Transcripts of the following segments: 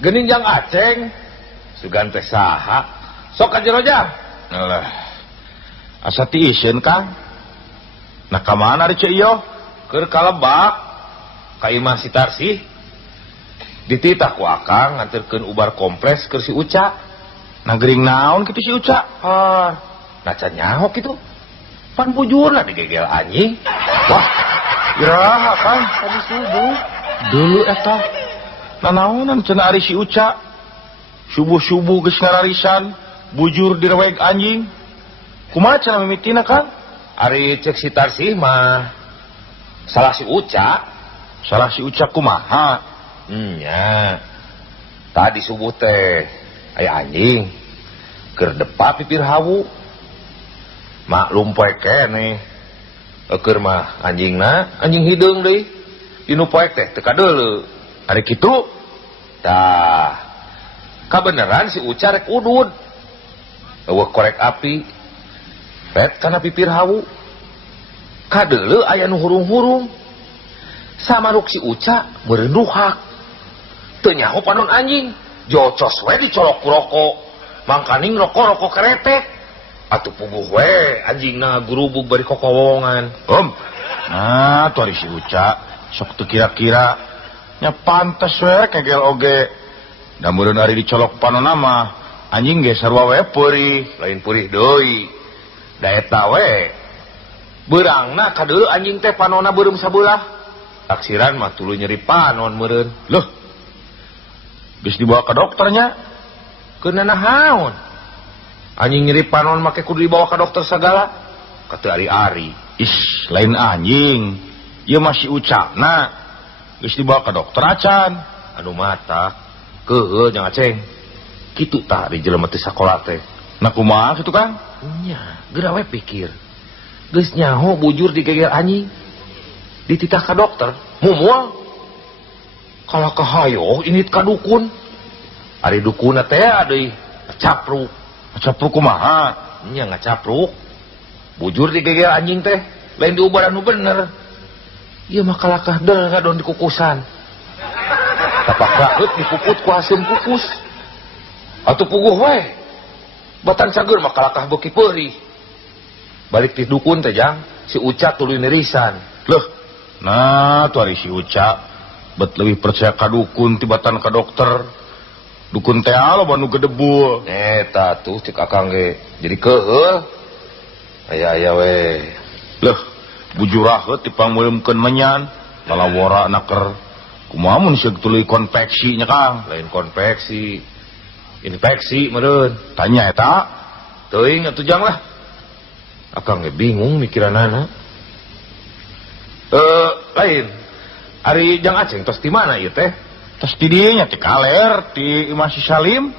Geuning Jang Aceng sugan teh saha sok ka jero Jang. Alah asa ti iseun Kang. Nah ka mana ari ceu ieu? Keur ka Lebak ka Imah si Tarsih dititah ku akang nganterkeun ubar kompres keur si Uca. Nagering naon kitu si Uca? Naca nyaho kitu. Pan bujurna digegel anjing. Wah, iraha Kang tadi subuh. Dulu eta nanaonan cenah ari si Uca. Subuh-subuh geus ngararisan bujur direweg anjing. Kumaha cenah mimitina Kang? Ari cek si Tarsih mah salah si Uca. Salah si Uca kumaha? Nya. Tadi subuh teh aya anjing keur depa pipir hawu. Maklum poek keneh. Keur mah anjingna anjing hideung deui. Dinu poek teh teu kadeuleu. Ari kitu? Tah. Kabeneran si Uca rek udud. Eueuh korek api. Pet kana pipir hawu. Kadeuleu aya nu hurung-hurung. Samaruk si Uca meureun duhak. Teu nyaho panon anjing. Jocos we dicolok ku rokok. Mangkaning rokok keretek. Atuh puguh we anjingna gurubug bari kokowongan. Nah tuh ari si Uca sok teu kira-kira nya pantes we kegel oge. Da meureun ari dicolok panonna mah anjing ge sarua we peurih, Lain purih deui. Da eta we. Beurangna kadeuleu anjing teh panonna beureum sabelah. Taksiran mah tuluy nyeri panon meureun. Loh. Geus dibawa ke dokternya? Keuna nahaon? Anjing nyeri panon make kudu dibawa ke dokter sagala. Kata ari-ari. Is, lain anjing. Ieu mah si Ucana. Geus dibawa ke dokter acan. Anu mata. Keheul Jang Aceng. Kitu tah di jelema teh sakola teh. Nah kumaha kitu Kang? Nya, geura we pikir. Geus nyaho bujur digegel anjing. Dititah ka dokter, mumual. Kalau kahayo ini ka dukun. Ari dukuna teh deui capruk. Capruk kumaha? Nya ngacapruk. Bujur digegel anjing teh, lain diubar anu bener. Ieu mah kalakah deul ngadon dikukusan. Tapak raeut dipuput ku haseum kukus. Atuh puguh we. Batan cager mah kalakah beuki peurih. Balik ti dukun teh Jang, si Uca tuluy nerisan. Loh, nah tuh ari si Uca bet lebih percaya ka dukun tibatan ka dokter. Dukun teh aloba nu gedebul. Eta tuh cek akang ge jadi keheul. Aya we. Loh, bujur raheut dipangmeuleumkeun menyan, lalawora naker. Kumaha mun seug tuluy konveksi nya Kang? Lain konveksi. Infeksi meureun. Tanya eta. Teuing atuh Jang lah. Akang ge bingung mikiranana. Lain. Ari Jang Aceng tos di mana ieu teh? Tos di dieu nya ti kaler ti Imah Si Salim.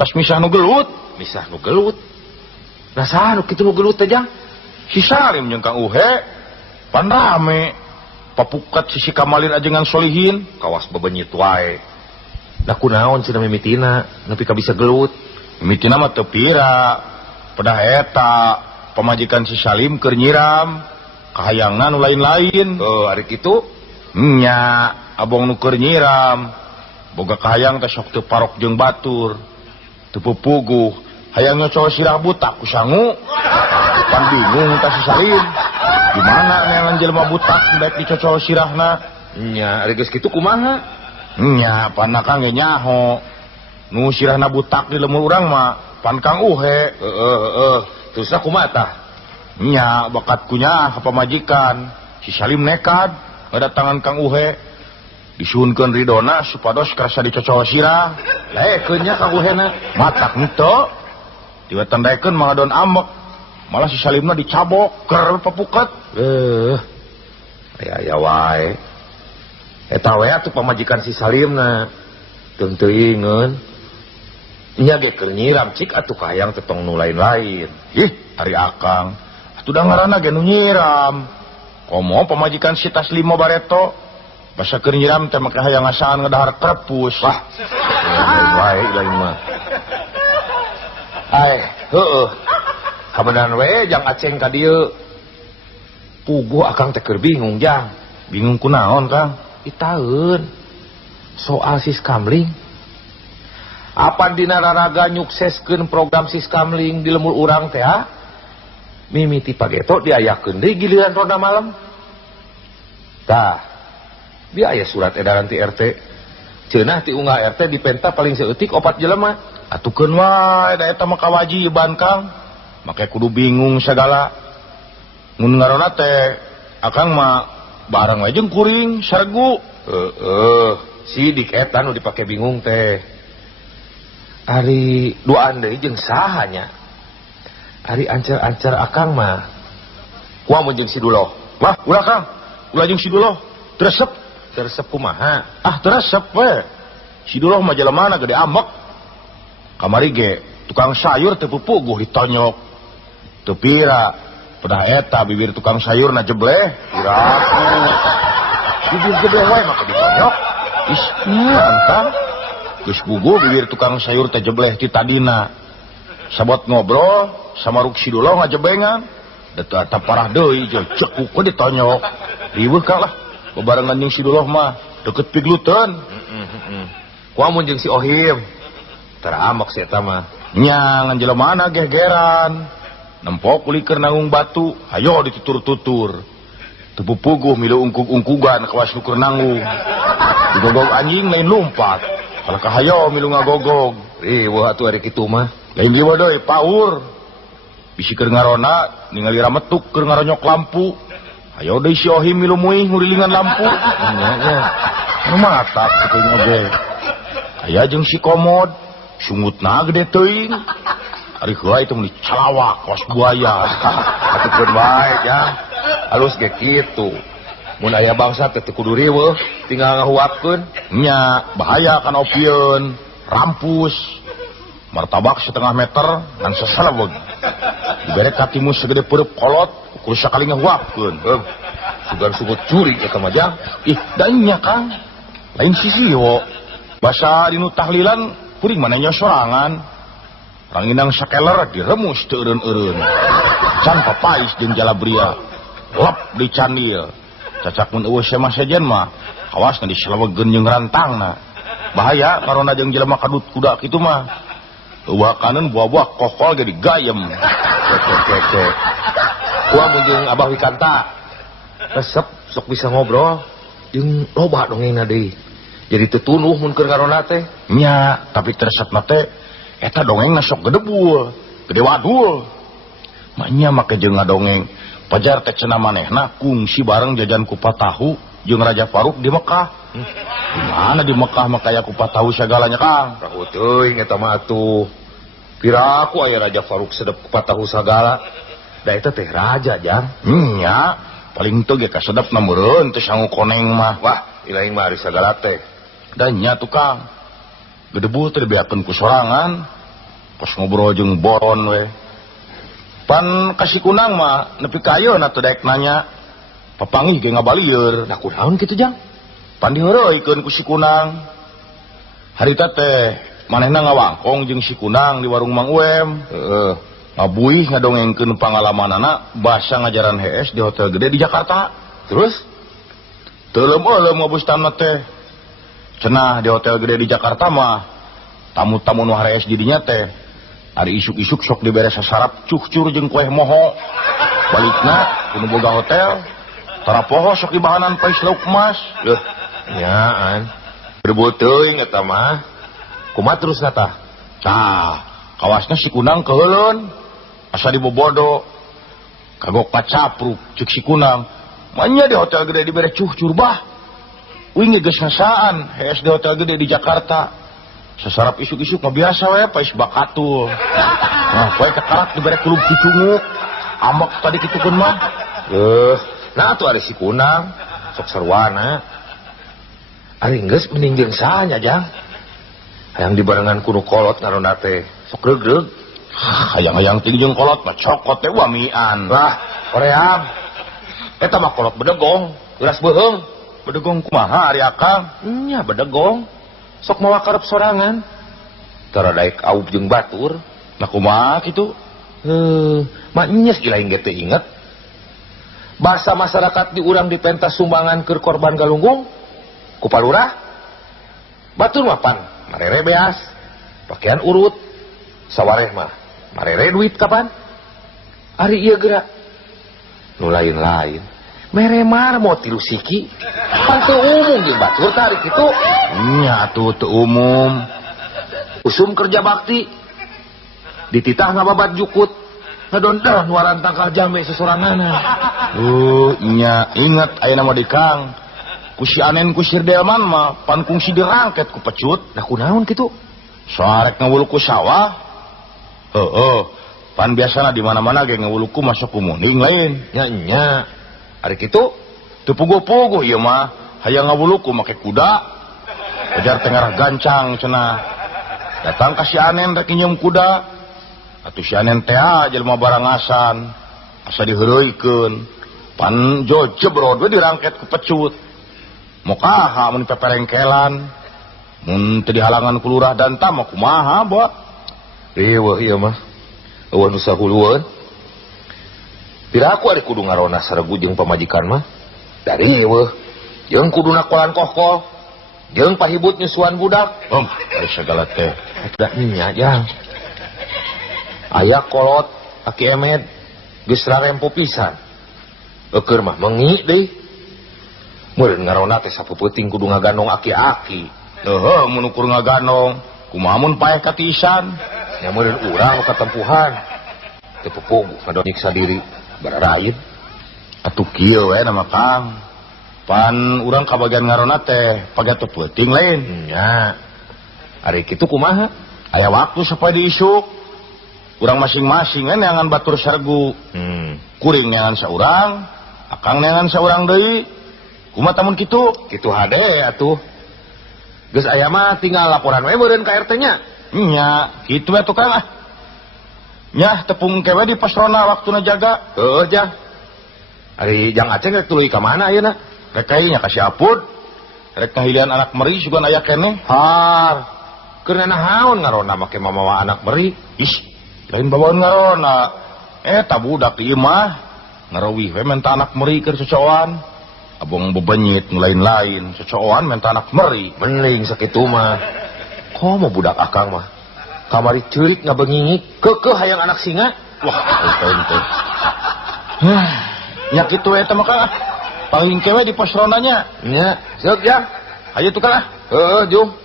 Tos misah nu gelut. Misah nu gelut. Nah saha nu kitu nu gelut teh Jang? Si Salim jeung Kang Uhe pan rame. Papukat si Kamalin ajengan solihin. Kawas bebenyit wae. Da kunaon cenah mimitina nepi ka bisa gelut? Mimitina mah teu pira. Pedah eta pamajikan si Salim keur nyiram. Kahayangna nu lain-lain. Ari kitu? Nya, abong nu keur nyiram. Boga kahayang teh sok teu parok jeung batur. Teu pupuguh. Hayangnya cowok sirah butak ku sangu. Pan bingung tah si Salim. Gimana neangan jelema butak daek dicocol sirahna? Nya, ari geus kitu kumaha? Nya, pan Kang ge nyaho. Nu sirahna butak di leumeul urang mah pan Kang Uhe. Terusna kumaha tah? Nya, bakat kunya ka pamajikan. Si Salim nekad ngadatangan Kang Uhe. Disuhunkeun ridona supados karasa dicocol sirah. Laekeun nya Kang Uhena. Matak henteu. Diwetandaekeun mangadon ambek. Malah si Salimna dicabok keur papuket. Aya wae. Eta we atuh pamajikan si Salimna. Teu ingeun. Nya ge keur nyiram cik atuh kahayang tetong nu lain-lain. Ih, ari akang. Atuh da ngaranna ge nu nyiram. Komo pamajikan si Taslimo Bareto. Basa keur nyiram teh make hayang ngasaan ngadahar krepus. Wah. Wae lain mah. Heueuh. Kabeneran we Jang Aceng ka dieu. Puguh akang teh keur bingung Jang. Bingung kunaon Kang? Itaeun. Soal si Kamling. Apa dina raraga nyukseskeun program Siskamling di lemur urang teh mimiti pageto diayakeun deui giliran ronda malam. Tah, dia aya surat edaran ti RT. Ceunah ti unggah RT di penta paling saeutik 4 jelema. Atukeun wae da eta mah kawajiban Kang. Make kudu bingung sagala. Mun ngarona teh akang mah bareng we jeung kuring saregu. Sidik eta nu dipake bingung teh. Ari duaan deui jeung saha nya? Ari ancer-ancer akang mah kumaha jeung si Duloh? Wah, ulah Kang. Ulah jeung si Duloh. Tresep. Teresep kumaha? Tresep we. Si Duloh mah jelemana gede ambek. Kamari ge tukang sayur teu pupuguh ditonyok. Teu pira. Pedah eta bibir tukang sayurna jebleh. Piraku. Bibir jebleh wae maka ditonyok. Is, antang. Geus bugu bibir tukang sayur teh jebleh ti tadina. Sabot ngobrol sama ruk si Duloh ngajebengan. Da teu eta parah deui jeung cekuk we ditonyok. Riweuh Kang lah. Bebarengan jeung si Duloh mah deket pigluteun. Kumaha jeung si Ohim? Teramak si eta mah. Nya ngan jelemana gegeran. Nempok ulikeun nanggung batu, ayo ditutur-tutur. Teu pupuguh milu ungkug-ungkugan kawas nu keur nanggung. Digogog anjing lain lumpat. Kalau kahayo milu ngagogog. Riweuh atuh ari kitu mah. Lain dieu deui paur. Bisi keur ngarona ningali rametuk keur ngaronyok lampu. Ayo deui si Ohim milu muih ngurilingan lampu. Nya. Nu matak kitu nya ge. Aya jeung si Komod, sungutna gede teuing. Ari heula itu meuli calawak kos buaya. Atukeun bae ya. Halus ge kitu. Mun aya bangsa teh kudu riweuh, tinggal ngahuapkeun. Nya, bahaya kan opieun, rampus. Martabak 1/2 meter ngan sasaleweg. Dibere ka timus segede peureuk kolot, ukur sakali ngahuapkeun. Sugan subut curi eta mah jang. Ih, da nya Kang. Lain sisiwo. Basa dinu tahlilan kuring manehnya sorangan. Ranginang sakeler diremus teu eureun-eureun. Can papais jeung jalabria. Lep di candil. Cacak mun eueuh mah sejen mah awasna diselewegkeun jeung rantangna. Bahaya karona jeung jelema kadut kuda kitu mah. Eueuh kaneun buah-buah kokol ge digayem. Cek. Kumaha jeung Abah Wikanta? Resep sok bisa ngobrol jeung loba dongengna deui. Jadi teu tunuh mun keur ngarona teh. Nya, tapi resepna teh eta dongengna sok gedebul, gede wadul. Manya make jeung ngadongeng pajar teh cenah manehna kungsi bareng jajan kupat tahu jeung Raja Faruk di Mekah. Di mana di Mekah mah kaya kupat tahu sagalanya Kang. Tahu teuing eta mah atuh. Piraku aya Raja Faruk sedep kupat tahu sagala. Da eta teh raja jang. Nya, paling teu ge kasedepna meureun teh sangu koneng mah. Wah, ilaing mah ari sagala teh. Da nya tuh Kang. Gedebul teh dibeakeun ku sorangan. Pas ngobrol jeung boron we. Pan kasih kunang mah nepi ka ayeuna teu daek nanya. Papanggih ge ngabalieur. Da kunaon kitu jang? Pan diheureuykeun ku si kunang. Harita teh manehna ngawangkong jeung si kunang di warung Mang Uem. Ngabuih ngadongengkeun pangalamanana basa ngajaran HS di hotel gede di Jakarta. Terus teu leum-leum ngabustanna teh. Cenah di hotel gede di Jakarta mah tamu-tamu nu HS di dinya teh ari isuk-isuk sok dibere sasarap cuhcur jeung kueh moho. Balikna kudu boga hotel tara poho sok dibahanan pais lauk emas. Leuh, nyaan. Berbeu teuing eta mah. Kumaha terus nata? Tah, kawasna si kunang keuleun. Asa dibobodo. Kagok pacapruk ceuk si kunang. Manya di hotel gede dibere cuhcur bah. Uing geus ngasaan HS di hotel gede di Jakarta. Sasarap isuk-isuk mah biasa we pais bakatul. Nah, poe kekarak dibere kulub cucunguk. Ambek tadi kitukeun mah. Nah atuh ari si kunang sok sarwana. Ari geus mending jeung saha nya jang? Hayang dibarengan kudu kolot ngaronda teh. Sok reug-reug. Hayang-hayang tinggi jeung kolot mah cokot teh wamian. Lah, koream. Eta mah kolot bedegong, geus beuheung. Bedegong kumaha ari Akang? Nya bedegong. Sok mawa karep sorangan. Tara daek aub jeung batur. Nah kumaha kitu? Mah nyes ilaing ge teu inget. Basa masyarakat di urang dipentas sumbangan keur korban galunggung ku palurah. Batur mah pan marere beas. pakaian urut sawareh mah marere duit kapan ari ieu geura nu lain-lain mere mar mau tilu siki pan teu umum jeung batur teh ari kitu nya atuh teu umum usum kerja bakti dititah ngababat jukut ngedondah nuaran tangkal jame sesoranganan nya inget aya nama di Kang ku si Anen ku si Delman mah pan kungsi dirangket ku pecut nah kunaon kitu soarek ngawuluku sawah pan biasana di mana-mana ge ngawuluku masuk ku munding lain nya ari kitu teu puguh-puguh ieu mah hayang ngawuluku make kuda kejar tengarah gancang cenah datang ka si Anen rek nyeum kuda atuh si Anen teh jelema barangasan asa diheureuikeun pan jebrod we dirangket ku pecut mokaha mun peperengkelan mun teu dihalangan ku lurah dan tam kumaha ba riweuh ieu mah eueuh nu sahulueun piraku ari kudu ngarona saregu jeung pamajikan mah dari riweuh jeung kuduna kolan kohkol jeung pahibut nyusuan budak ari sagala teh da nya jang aya kolot aki emed geus rarempo pisan eukeur mah mengi deui meureun ngarona teh sapeuting kudu ngagandong aki-aki mun ukur ngagandong kumaha mun paeh katisan nya meureun urang nu katempuhan teu pupuguh ngadon nyiksa diri bararain atuh kieu we nama Kang pan urang kabagian ngarona teh pagat teu peuting lain nya ari kitu kumaha aya waktu supaya diisuk urang masing-masing neangan batur sargu kuring neangan saurang akang neangan saurang deui kumaha tamun kitu kitu hade atuh geus aya mah tinggal laporan we meureun ka RT nya nya kitu atuh Kang nya tepung kewe di pasrona waktuna jaga heuh jang ari jang Aceng rek tuluy ka mana ayeuna rek kayaknya kasih apud rek ngahilian anak meri sugan aya keneh har keur nahaon ngarona make mamawa anak meri lain bawaan ngarona eta budak ieu mah ngarawih we menta anak meri keur cocoan abong bebenyit nu lain-lain cocoan menta anak meri mending sakitu mah komo budak akang mah kamari ceurik ngabengingik keukeuh hayang anak singa wah ente nya kitu eta mah Kang paling kewe di pos ronanya nya seuk jang ayo tukang heuh jung